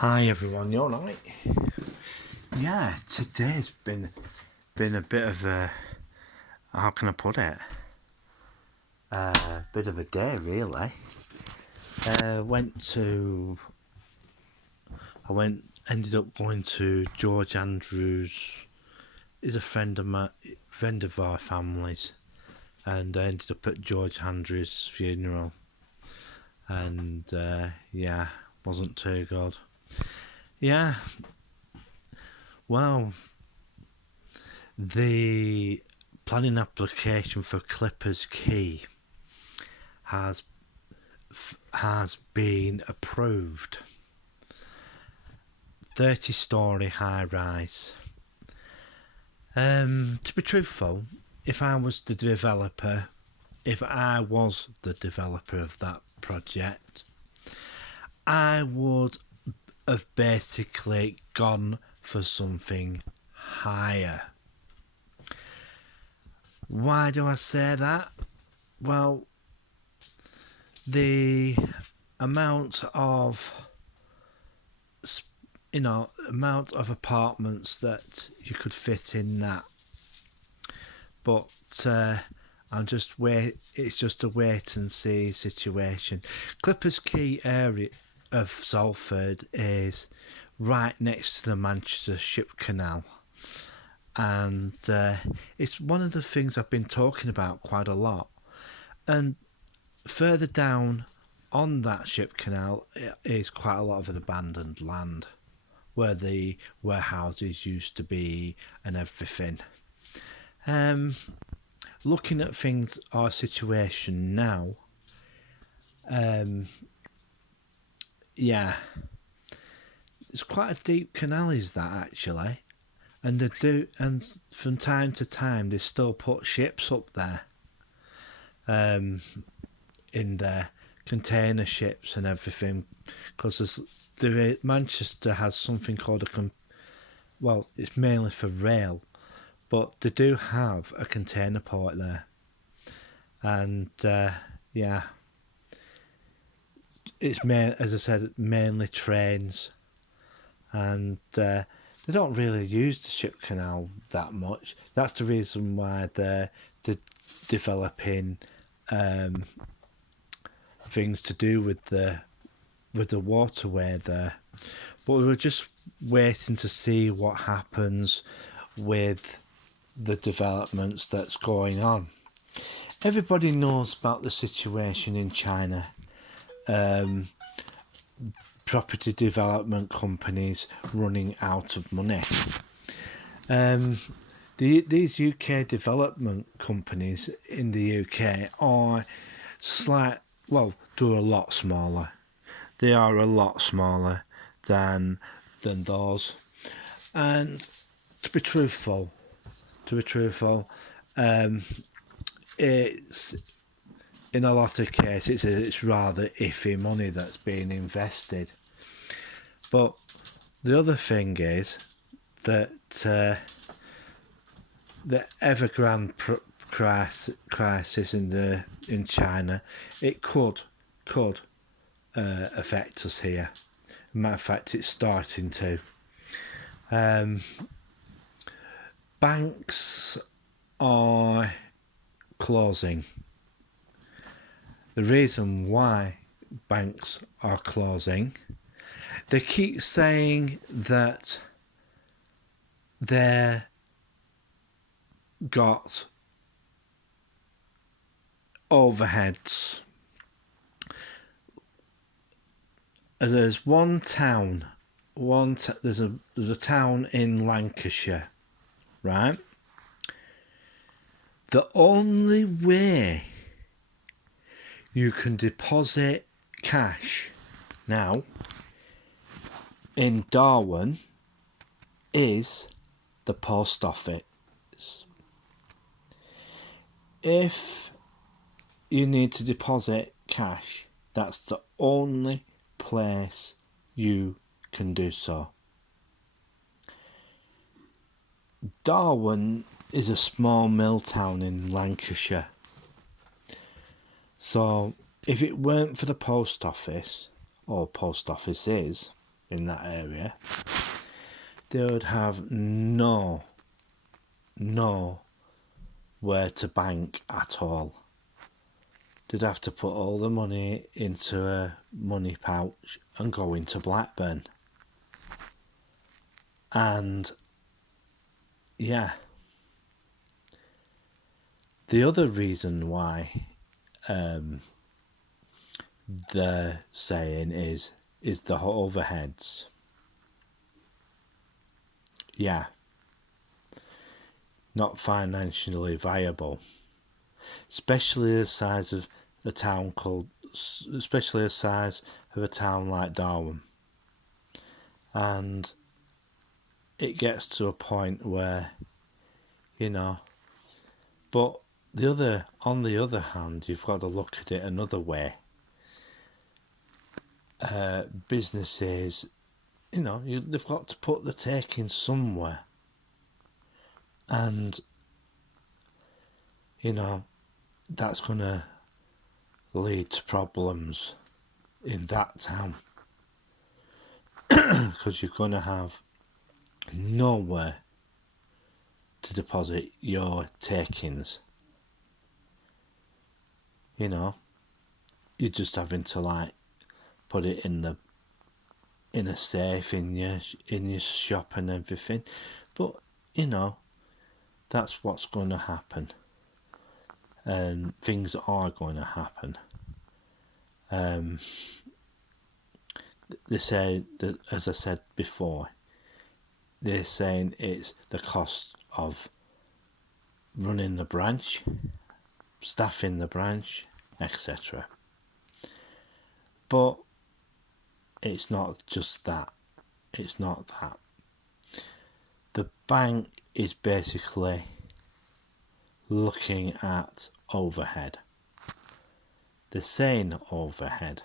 Hi everyone, you alright? Yeah, today's been a bit of a, how can I put it? Bit of a day really. Went to I went ended up going to George Andrews. He's a friend of our family's, and I ended up at George Andrews' funeral, and yeah, wasn't too good. Yeah, well, the planning application for Clippers Quay has has been approved. 30-story high rise. To be truthful, if I was the developer, if I was the developer of that project, I would have basically gone for something higher. Why do I say that? Well, the amount of amount of apartments that you could fit in that, but I'm just wait. It's just a wait and see situation. Clippers Quay area of Salford is right next to the Manchester Ship Canal, and it's one of the things I've been talking about quite a lot. And further down on that ship canal is quite a lot of an abandoned land where the warehouses used to be and everything. Looking at things, our situation now, yeah, it's quite a deep canal, is that actually? And they do, and from time to time they still put ships up there, in there, container ships and everything, because Manchester has something called well, it's mainly for rail, but they do have a container port there, and yeah, it's as I said, mainly trains, and they don't really use the ship canal that much. That's the reason why they're developing things to do with the waterway there. But we were just waiting to see what happens with the developments that's going on. Everybody knows about the situation in China. Property development companies running out of money. These UK development companies in the UK are they're a lot smaller. They are a lot smaller than those. And to be truthful, it's in a lot of cases it's rather iffy money that's being invested. But the other thing is that the Evergrande crisis in China, it could affect us here. Matter of fact, it's starting to. Banks are closing. The reason why banks are closing, they keep saying that they're got overheads. There's one town, there's a town in Lancashire, right? The only way you can deposit cash now in Darwin is the post office. If you need to deposit cash, that's the only place you can do so. Darwin is a small mill town in Lancashire. So if it weren't for the post office, or post offices, in that area, they would have no where to bank at all. They'd have to put all the money into a money pouch and go into Blackburn. And yeah, the other reason why they're saying is the overheads. Yeah, not financially viable, especially the size of a town like Darwin. And it gets to a point where, but on the other hand, you've got to look at it another way. Businesses, they've got to put the taking somewhere. And, that's going to lead to problems in that town. Because you're going to have nowhere to deposit your takings. You're just having to put it in a safe in your shop and everything. But that's what's going to happen, and things are going to happen. They say that, as I said before, they're saying it's the cost of running the branch, staffing the branch, etc. But it's not just that. It's not that. The bank is basically looking at overhead. They're saying overhead.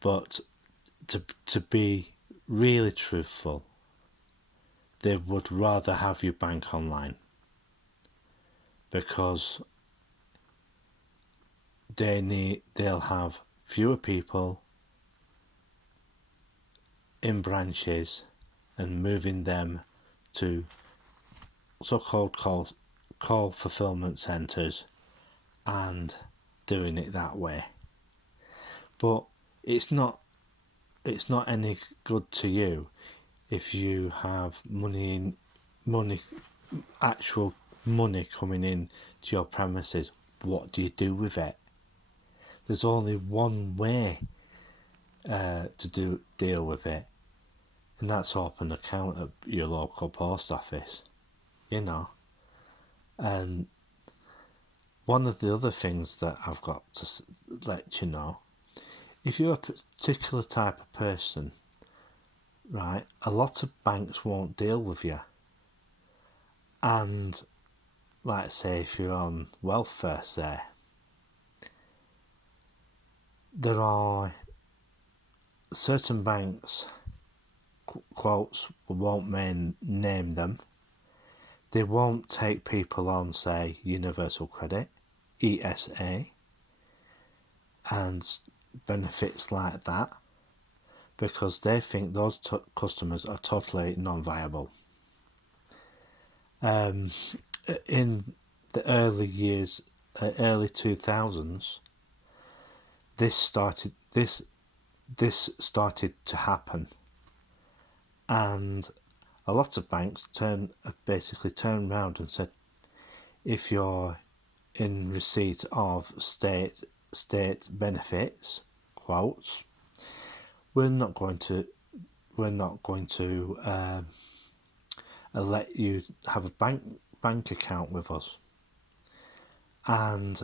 But to be really truthful, they would rather have you bank online, because they'll have fewer people in branches and moving them to so-called call fulfillment centres and doing it that way. But it's not any good to you if you have actual money coming in to your premises. What do you do with it? There's only one way to deal with it, and that's open an account at your local post office. And one of the other things that I've got to let you know, if you're a particular type of person, right, a lot of banks won't deal with you. And like say if you're on welfare, say, there are certain banks, quotes, won't name them, they won't take people on, say, Universal Credit, ESA, and benefits like that, because they think those customers are totally non-viable. In the early 2000s, this started to happen, and a lot of banks basically turned around and said, if you're in receipt of state benefits, quotes, we're not going to let you have a bank account with us, and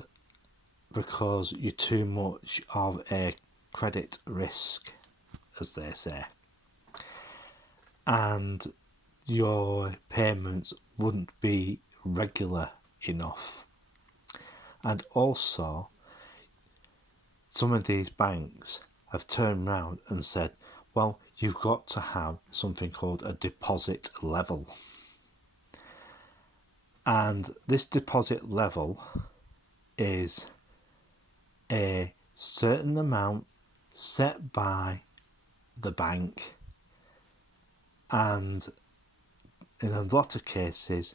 because you're too much of a credit risk, as they say, and your payments wouldn't be regular enough. And also, some of these banks have turned around and said, well, you've got to have something called a deposit level. And this deposit level is a certain amount set by the bank, and in a lot of cases,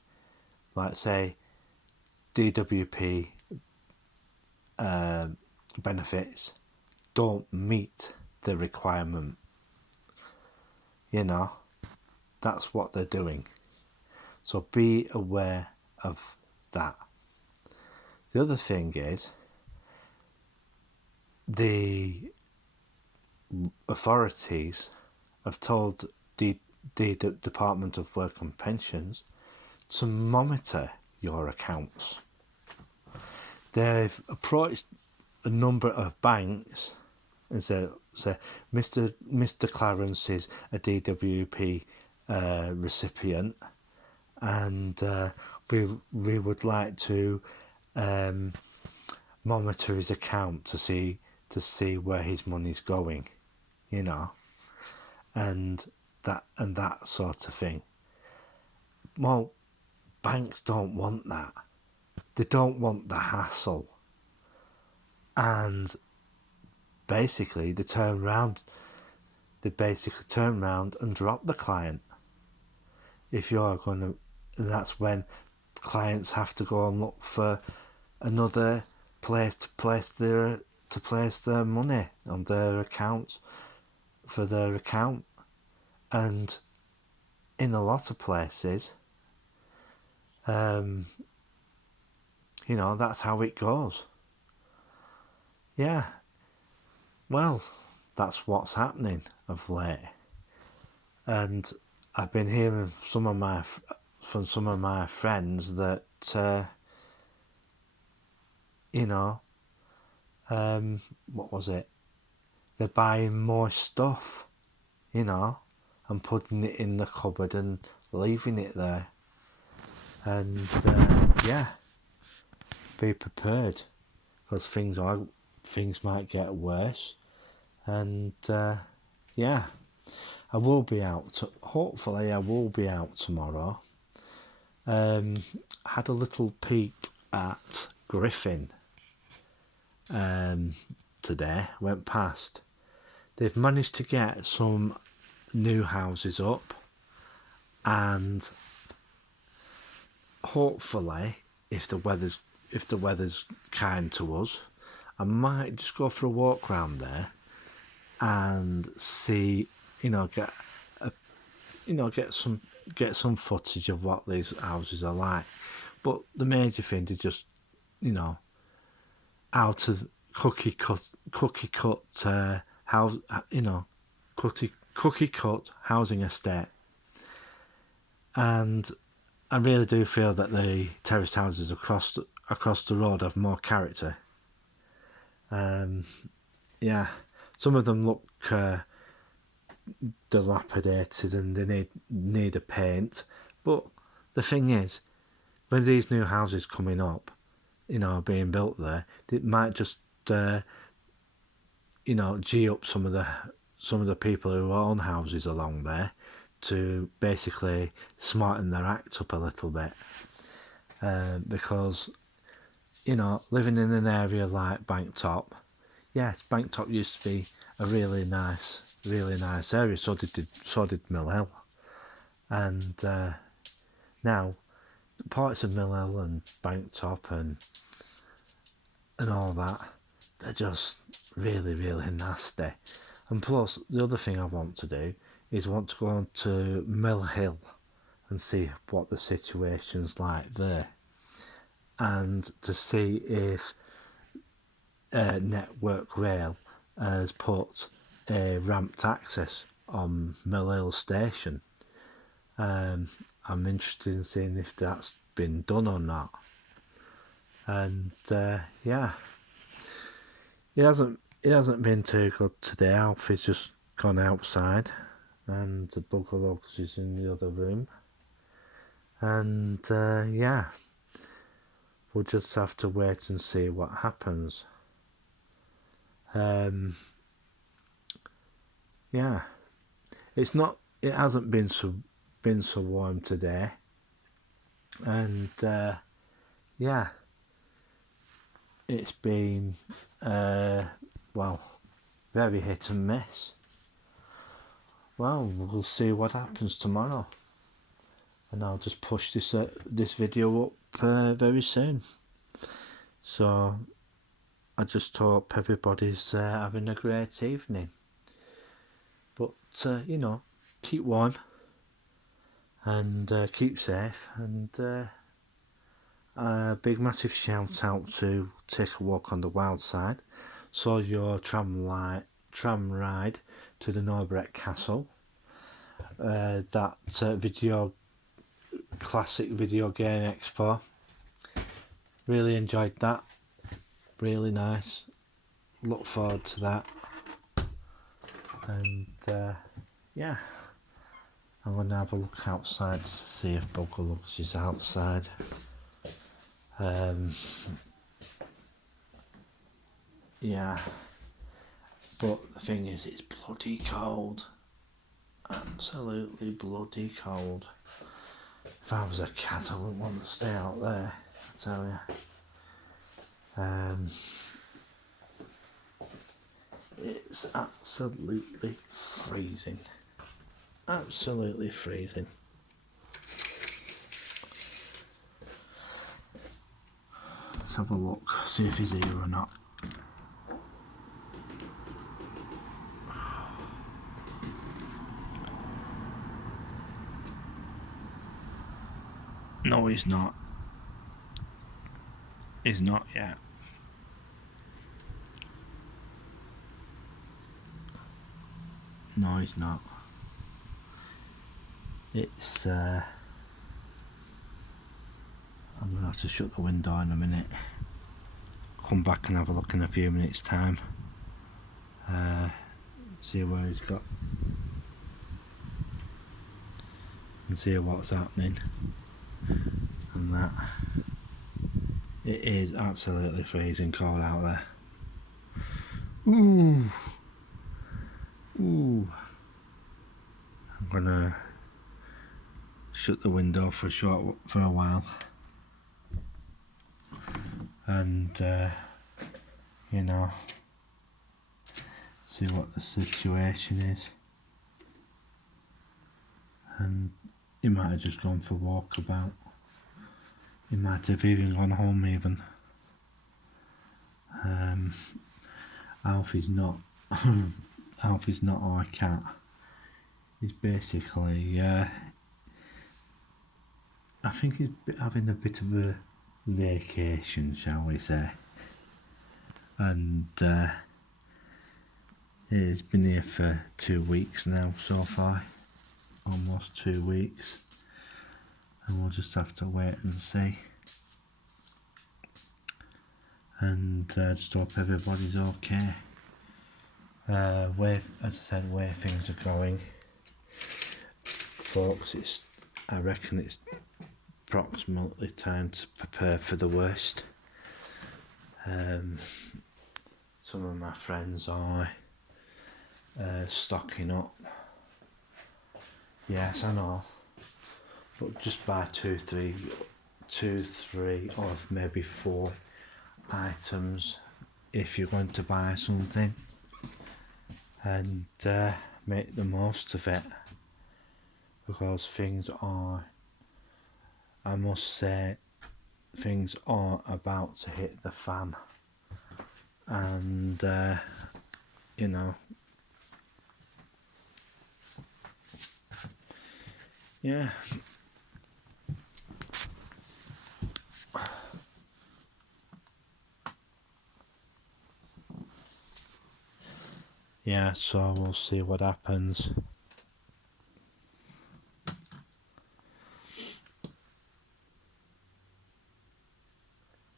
like say DWP benefits don't meet the requirement. That's what they're doing. So be aware of that. The other thing is, the authorities have told the Department of Work and Pensions to monitor your accounts. They've approached a number of banks and said, Mr. Clarence is a DWP recipient, and we would like to monitor his account to see where his money's going, and that sort of thing. Well, banks don't want that. They don't want the hassle. And basically they turn around and drop the client. If you're going to, and that's when clients have to go and look for another place to place their money on their account, for their account. And in a lot of places, that's how it goes. Yeah. Well, that's what's happening of late. And I've been hearing from some of my friends that, what was it? They're buying more stuff, and putting it in the cupboard and leaving it there. And, be prepared, because things might get worse. And, I will be out. Hopefully, I will be out tomorrow. Had a little peek at Griffin today. Went past. They've managed to get some new houses up, and hopefully, if the weather's kind to us, I might just go for a walk around there and see, get some footage of what these houses are like. But the major thing is just, out of cookie cut house, cookie cut housing estate. And I really do feel that the terraced houses across the road have more character. Some of them look dilapidated and they need a paint. But the thing is, when these new houses coming up, being built there, it might just gee up some of the people who own houses along there to basically smarten their act up a little bit, because living in an area like Banktop, yes, Banktop used to be a really nice area. So did Mill Hill, and now parts of Mill Hill and Banktop and all that, they're just really, really nasty. And plus, the other thing I want to do is to go on to Mill Hill and see what the situation's like there, and to see if Network Rail has put a ramped access on Mill Hill Station. I'm interested in seeing if that's been done or not. And it hasn't been too good today. Alfie's just gone outside, and the Bugalogs is in the other room. And we'll just have to wait and see what happens. It hasn't been so warm today, and it's been very hit and miss. Well, we'll see what happens tomorrow, and I'll just push this video up very soon. So I just hope everybody's having a great evening. But you know, keep warm and keep safe, and a big massive shout out to Take a Walk on the Wild Side. Saw your tram ride to the Norbreck Castle. That classic video game expo. Really enjoyed that. Really nice. Look forward to that. And yeah, I'm gonna have a look outside to see if Bugalux is outside. Yeah, but the thing is, it's bloody cold. Absolutely bloody cold. If I was a cat, I wouldn't want to stay out there, I tell you. It's absolutely freezing. Absolutely freezing. Let's have a look, see if he's here or not. No, he's not. He's not yet. No, he's not. It's I'm gonna have to shut the window in a minute. Come back and have a look in a few minutes' time. See where he's got and see what's happening. And that. It is absolutely freezing cold out there. Ooh. I'm gonna shut the window for a while, and you know, see what the situation is. And he might have just gone for a walkabout. He might have even gone home even. Alfie's not Alfie's not our cat. He's basically I think he's having a bit of a vacation, shall we say. And he's been here for 2 weeks now so far. Almost 2 weeks. And we'll just have to wait and see. And just hope everybody's okay. As I said, where things are going, folks, I reckon it's approximately time to prepare for the worst. Some of my friends are stocking up. Yes, I know, but just buy two, three, or maybe 4 items if you're going to buy something, and make the most of it, because things are, I must say, things are about to hit the fan, and you know, yeah. Yeah, so we'll see what happens.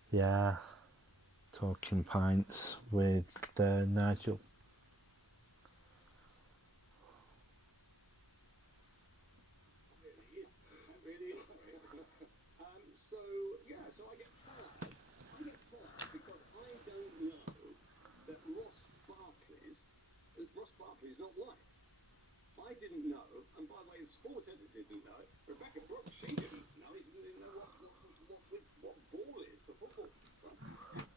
Yeah, talking pints with Nigel. So I get fired. Because I don't know that Ross Barkley's not white. I didn't know, and by the way, the sports editor didn't know. Rebecca Brooks, she didn't know. He didn't even know what ball is for football. Right?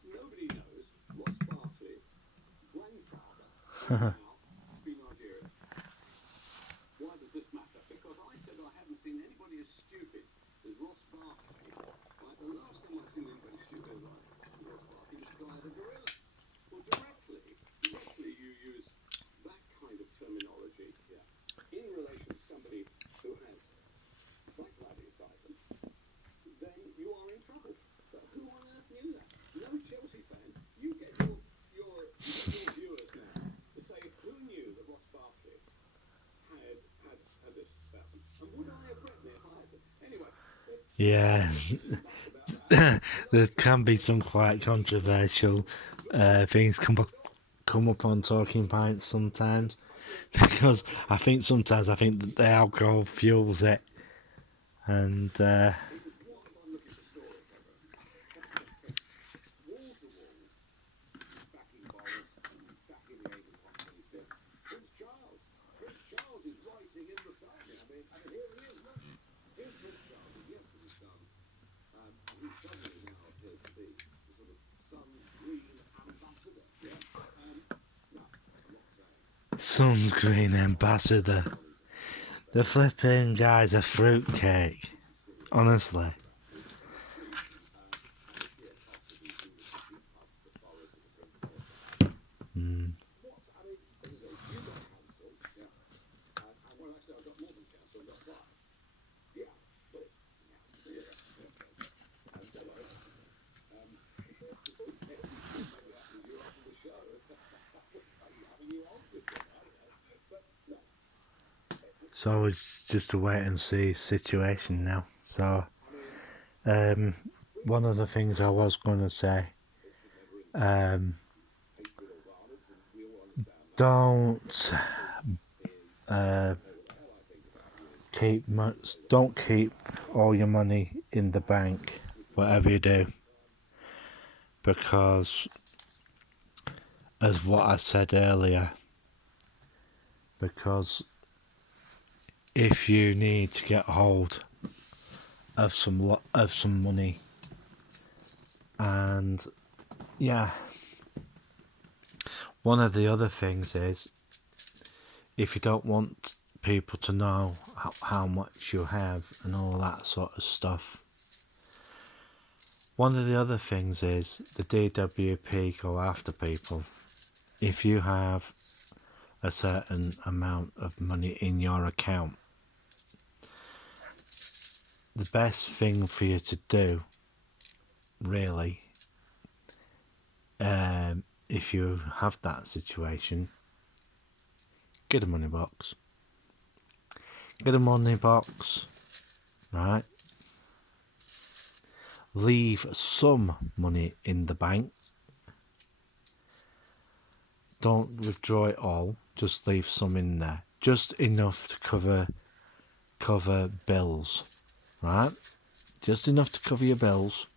Nobody knows Ross Barkley's grandfather now be Nigerian. Why does this matter? Because I said I haven't seen anybody as stupid as Ross Barkley. Right? The last time I've seen anybody stupid like Ross Barkley was Guy the Gorilla. Well, directly you use that kind of terminology, in relation to somebody who has black blood inside them, then you are in trouble. But who on earth knew that? No Chelsea fan. You get your viewers now to say who knew that Ross Barkley had this about them. And would I have written it if I had to? Anyway, Yeah, there can be some quite controversial things come up on Talking Pints sometimes, because I think sometimes that the alcohol fuels it, and it was what I'm looking for story. Wall to wall, backing Boris, backing the Avon Park 26. Prince Charles is writing in the Sun. I mean, here he is. Look, here's Prince Charles, and yesterday's Sun. And he suddenly now appears to be the sort of Sun Green ambassador. Yeah. No, I'm not saying. sunscreen ambassador. The flipping guy's a fruitcake, honestly. So it's just a wait and see situation now. So, one of the things I was going to say, don't don't keep all your money in the bank, whatever you do, because, as what I said earlier, because if you need to get hold of some money, and yeah, one of the other things is, if you don't want people to know how much you have and all that sort of stuff, one of the other things is the DWP go after people. If you have a certain amount of money in your account, the best thing for you to do, really, if you have that situation, get a money box. Get a money box, right? Leave some money in the bank. Don't withdraw it all, just leave some in there. Just enough to cover bills, right? Just enough to cover your bills,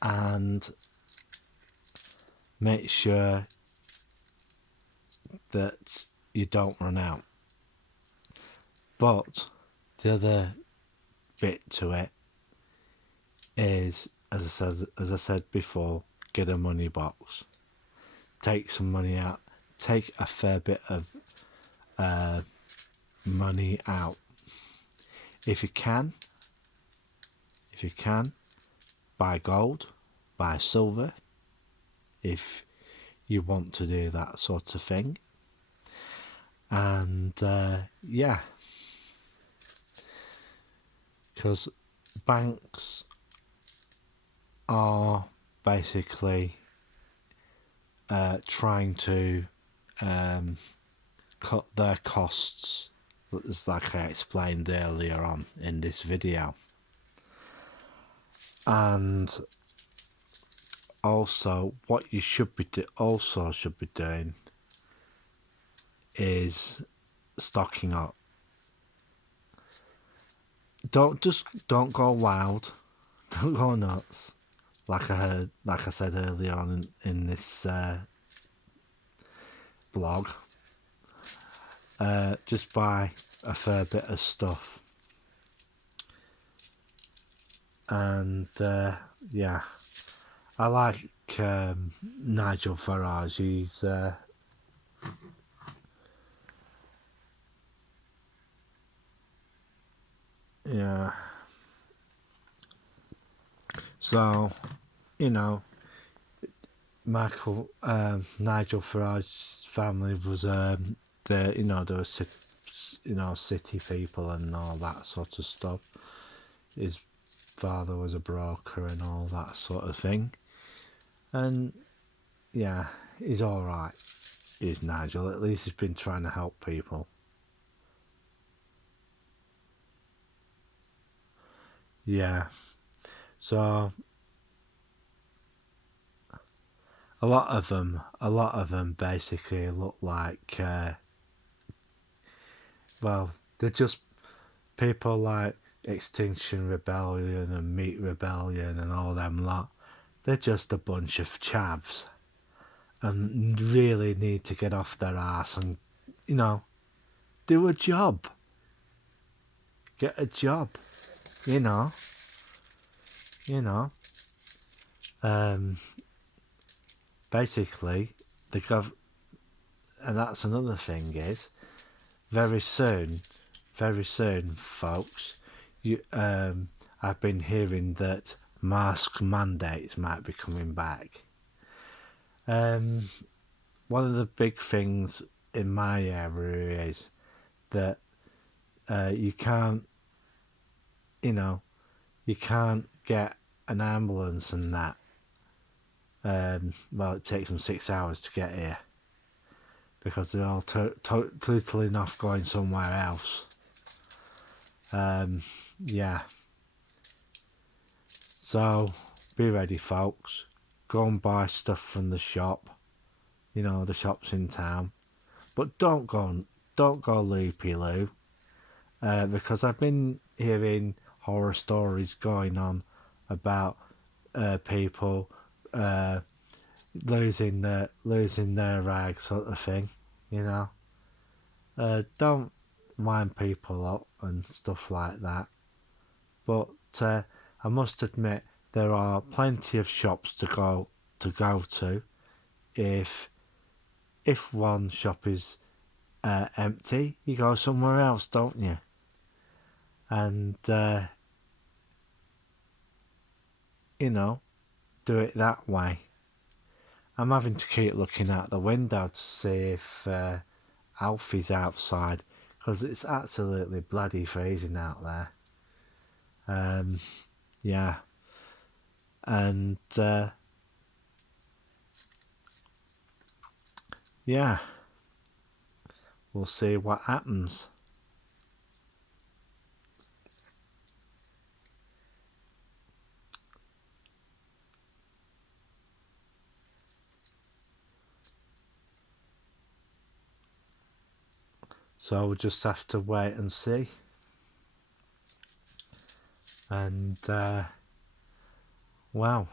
and make sure that you don't run out. But the other bit to it is, as I said before, get a money box. Take some money out. Take a fair bit of money out. If you can, buy gold, buy silver, if you want to do that sort of thing. And yeah, because banks are basically trying to cut their costs, as like I explained earlier on in this video. And also, what you should be doing is stocking up. Don't go wild, don't go nuts. Like I said earlier on in this blog. Just buy a fair bit of stuff, and yeah, I like Nigel Farage. Yeah. So, you know, Nigel Farage's family was there were city people and all that sort of stuff. His father was a broker and all that sort of thing. And yeah, he's all right. He's Nigel. At least he's been trying to help people. Yeah. So a lot of them basically look like, they're just people like Extinction Rebellion and Meat Rebellion and all them lot. They're just a bunch of chavs and really need to get off their ass and, do a job. Get a job, you know. Basically, and that's another thing is, very soon, folks, I've been hearing that mask mandates might be coming back. One of the big things in my area is that you can't get an ambulance and that. It takes them 6 hours to get here because they're all totally not going somewhere else. Yeah. So be ready, folks. Go and buy stuff from the shop. The shops in town, but don't go loopy-loo, because I've been hearing horror stories going on about people losing their rag sort of thing. Don't wind people up and stuff like that. But I must admit there are plenty of shops to go to. If one shop is empty, you go somewhere else, don't you? And do it that way. I'm having to keep looking out the window to see if Alfie's outside, because it's absolutely bloody freezing out there. Yeah. And yeah, we'll see what happens. So we'll just have to wait and see. And well,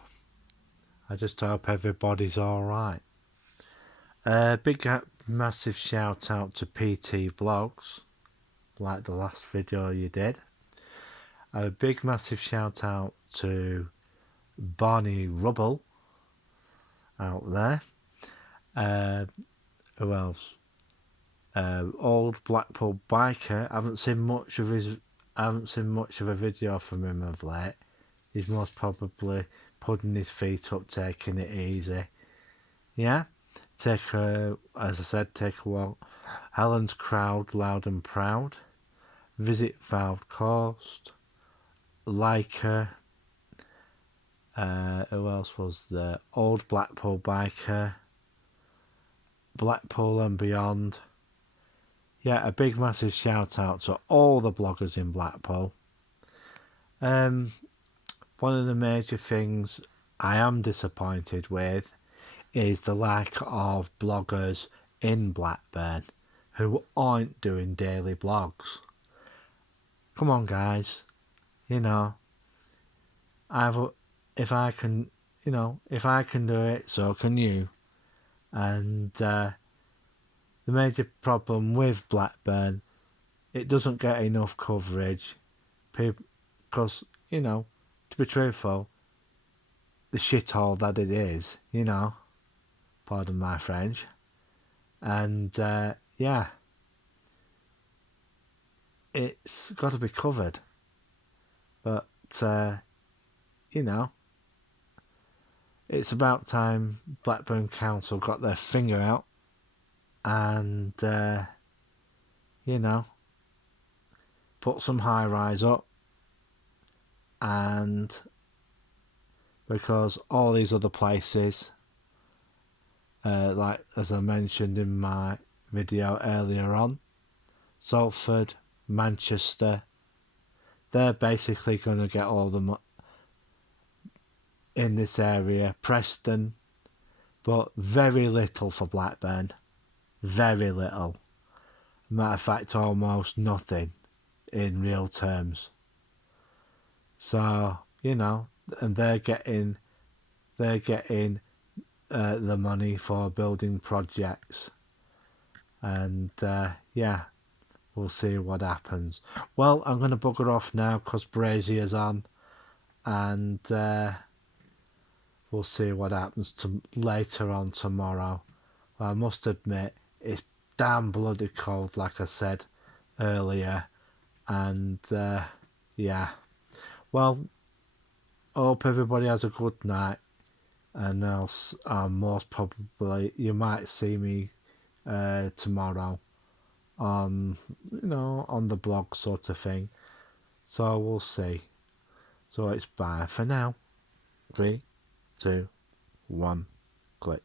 I just hope everybody's all right. Big massive shout out to PT Blogs, like the last video you did. A big massive shout out to Barney Rubble out there. Who else? Old Blackpool Biker. I haven't seen much of a video from him of late. He's most probably putting his feet up, taking it easy. Yeah. Take a walk. Helen's Crowd, Loud and Proud. Visit Valve Coast. Leica. Who else was there? Old Blackpool Biker. Blackpool and Beyond. Yeah, a big massive shout out to all the bloggers in Blackpool. One of the major things I am disappointed with is the lack of bloggers in Blackburn who aren't doing daily blogs. Come on, guys. If I can do it, so can you. And the major problem with Blackburn, it doesn't get enough coverage, because to be truthful, the shithole that it is, pardon my French, and yeah, it's got to be covered. But you know, it's about time Blackburn Council got their finger out and you know, put some high rise up. And because all these other places, like as I mentioned in my video earlier on, Salford, Manchester, they're basically going to get all the in this area. Preston, but very little for Blackburn. Very little. Matter of fact, almost nothing in real terms. So, you know, and they're getting the money for building projects. And yeah, we'll see what happens. Well, I'm going to bugger off now because Brazier's on. And we'll see what happens later on tomorrow. Well, I must admit, it's damn bloody cold, like I said earlier. And yeah. Well, I hope everybody has a good night. And most probably, you might see me tomorrow on, on the blog sort of thing. So we'll see. So it's bye for now. 3, 2, 1, click.